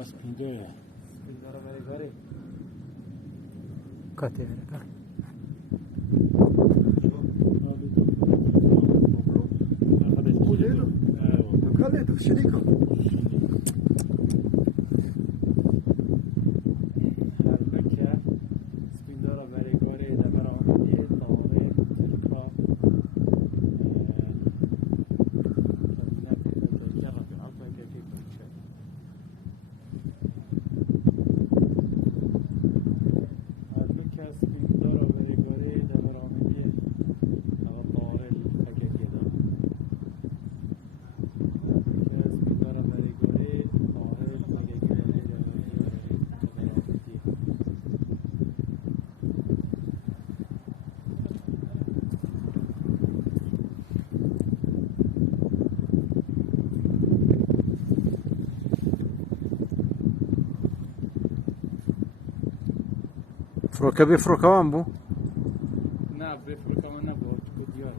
spingere. Spingere very. Caterina. Caleta, شريكه Halbuki Spindora Berigori de Veramediye Tavane Türka Halbuki Spindora Berigori de Veramediye Tavane Türka فروكه بفروكه وان بو نه بفروکم نبود کدیار